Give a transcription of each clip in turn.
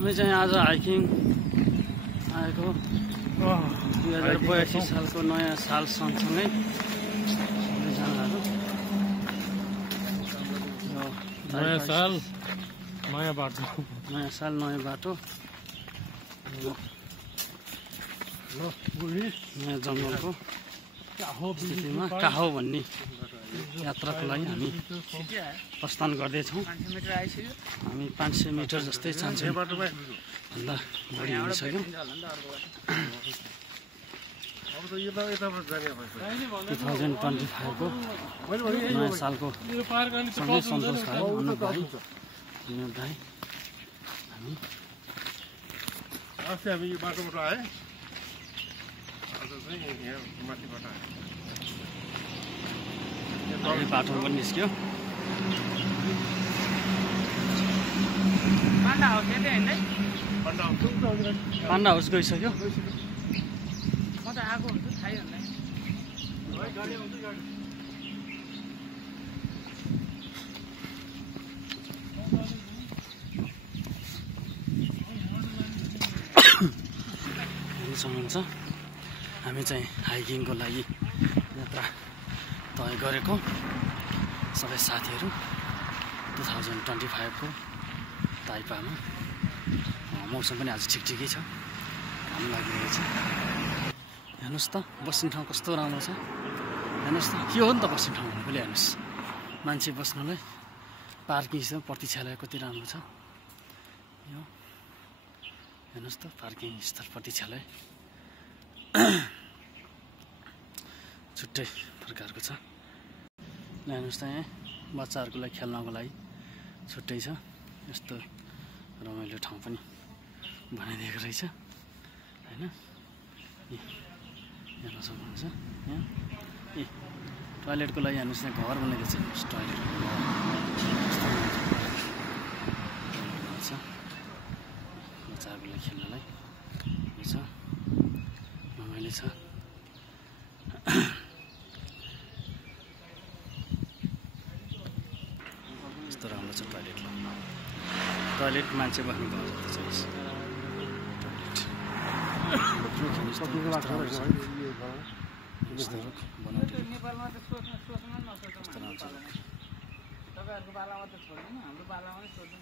हामी चाहिँ आज हाइकिङ आएको 2082 सालको नयाँ साल सँगसँगै नयाँ साल नयाँ बाटो नयाँ जङ्गलको स्थितिमा काहो भन्ने यात्राको लागि हामी प्रस्थान गर्दैछौँ। हामी 500 मिटर जस्तै चाहन्छौँ भन्दा बढी हिँडिसक्यौँ। 2025 को नयाँ सालको सँगै सन्तोष भाइ, अनुप भाइ, विनोद भाइ, हामी यो बाटोबाट आए आज चाहिँ यहाँ माथिबाट आए बाटो पनि निस्क्यो। पान्डा हाउस गइसक्यो। हुन्छ हामी चाहिँ हाइकिङको लागि यात्रा तय गरेको सबै साथीहरू 2025 को ताइपामा। मौसम पनि आज ठिकठिकै छ, घाम लागिरहेछ। हेर्नुहोस् त बस्ने ठाउँ कस्तो राम्रो छ। हेर्नुहोस् त के हो नि त बस्ने ठाउँ भनेकोले। हेर्नुहोस् मान्छे बस्नलाई पार्किङ छ, प्रतीक्षालय कति राम्रो छ। यो हेर्नुहोस् त पार्किङ स्थल प्रतीक्षालय छुट्टै प्रकारको छ। हेर्नुहोस् त यहाँ बच्चाहरूको लागि खेल्नको लागि छुट्टै छ। यस्तो रमाइलो ठाउँ पनि बनाइदिएको रहेछ होइन। हेर्न सक्नुहुन्छ यहाँ टोइलेटको लागि। हेर्नुहोस् यहाँ घर बनाइदिएको छ। टोइलेट बच्चाहरूको लागि खेल्नलाई छ, रमाइलो छ। यस्तो राम्रो छ टोइलेट मान्छे बस्ने घर जस्तो छ।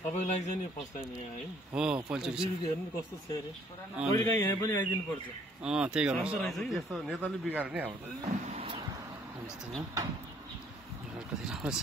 सबैलाई चाहिँ नि फस्दैन यहाँ है। हो पोल्ट्री हेर्नु कस्तो छ अरे। कहिले काहीँ यहाँ पनि आइदिनु पर्छ। त्यही गर्नु त्यस्तो नेताले बिगार्ने अब कति राम्रो छ।